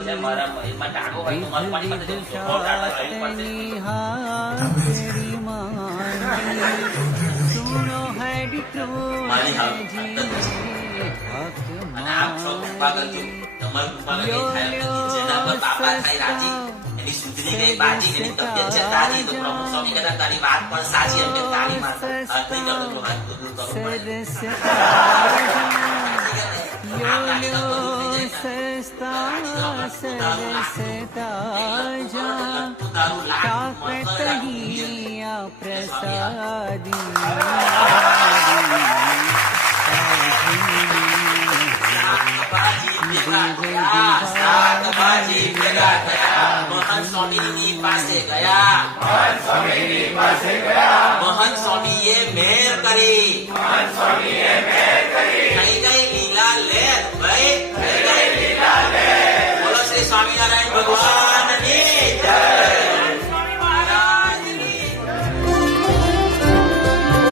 મારા એમાં ડાઘો હોય તો મારું પાણી પાસે જવું છું. ફોન કાઢવા આવ્યું પડશે. મારી હાલ અને આપ સૌ કૃપા કરજો. તમારી કૃપાને કંઈ થાય નથી. જેના પર બાપા થાય રાજી, એની સુધરી ગઈ બાજી, એની તબિયત છે તાજી, તો પ્રમુખ સ્વામી કહેતા તારી વાત પણ સાચી, એમ કે તારી માતા હાથ નહીં કરતો તો હાથ તો દૂર કરવું પડે. મહંત સ્વામીની પાસે ગયા. મહંત સ્વામીએ મહેર કરી.